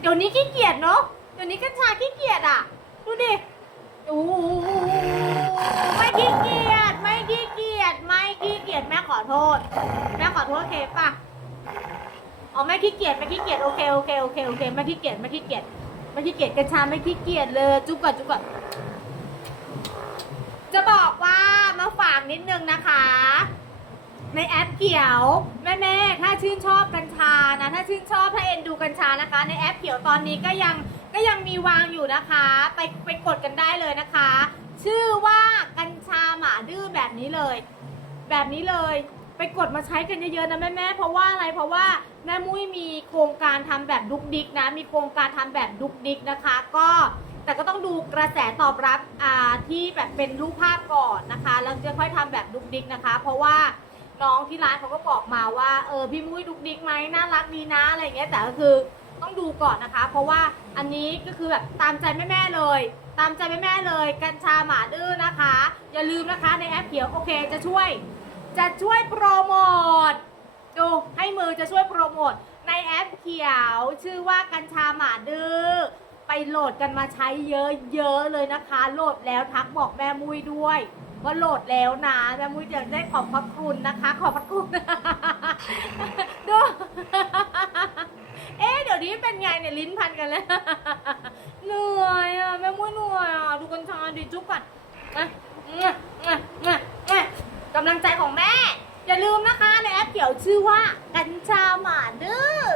เดี๋ยวนี้ขี้เกียจเนาะ เดี๋ยวนี้กัญชาขี้เกียจอะ ดูดิโอ้โหไม่ขี้เกียจ ไม่ขี้เกียจ ไม่ขี้เกียจ แม่ขอโทษ แม่ขอโทษเคป่ะอ๋อไม่ขี้เกียจ ไม่ขี้เกียจ โอเค โอเค โอเค โอเค ไม่ขี้เกียจ ไม่ขี้เกียจ ไม่ขี้เกียจกัญชาไม่ขี้เกียจเลย จุ๊บก่อน จุ๊บก่อน จะบอกว่ามาฝากนิดนึงนะคะ ในแอปเขียว แม่แม่ถ้าชื่นชอบกั ชื่นชอบถ้าเอ็นดูกัญชานะคะ ในแอปเขียวตอนนี้ก็ยังก็ยังมีวางอยู่นะคะ ไปไปกดกันได้เลยนะคะ ชื่อว่ากัญชาหมาดื้อแบบนี้เลย แบบนี้เลย ไปกดมาใช้กันเยอะๆนะแม่ๆเพราะว่าอะไรเพราะว่าแม่มุ้ยมีโครงการทำแบบดุกดิกนะ มีโครงการทำแบบดุกดิกนะคะ ก็แต่ก็ต้องดูกระแสตอบรับอ่าที่แบบเป็นรูปภาพก่อนนะคะ แล้วจะค่อยทำแบบดุกดิกนะคะ เพราะว่า น้องที่ร้านเขาก็บอกมาว่าเออพี่มุ้ยดุกดิกไหมน่ารักดีนะอะไรอย่างเงี้ยแต่ก็คือต้องดูก่อนนะคะ เพราะว่าอันนี้ก็คือแบบตามใจแม่ๆเลย ตามใจแม่ๆเลย กัญชาหมาดื้อนะคะ อย่าลืมนะคะในแอปเขียวโอเคจะช่วย จะช่วยโปรโมทดูให้มือจะช่วยโปรโมทในแอปเขียวชื่อว่ากัญชาหมาดื้อไปโหลดกันมาใช้เยอะๆเลยนะคะ โหลดแล้วทักบอกแม่มุ้ยด้วย ว่าโหลดแล้วนะแม่มุ้ยจะได้ขอบพระคุณนะคะ ขอบพระคุณดูเอ๊ะเดี๋ยวนี้เป็นไงเนี่ยลิ้นพันกันแล้วเหนื่อยอะแม่มุ้ยเหนื่อยอะดูกัญชาดิจุ๊บก่อนกำลังใจของแม่ อย่าลืมนะคะในแอปเขียวชื่อว่ากัญชาหมาดื้อ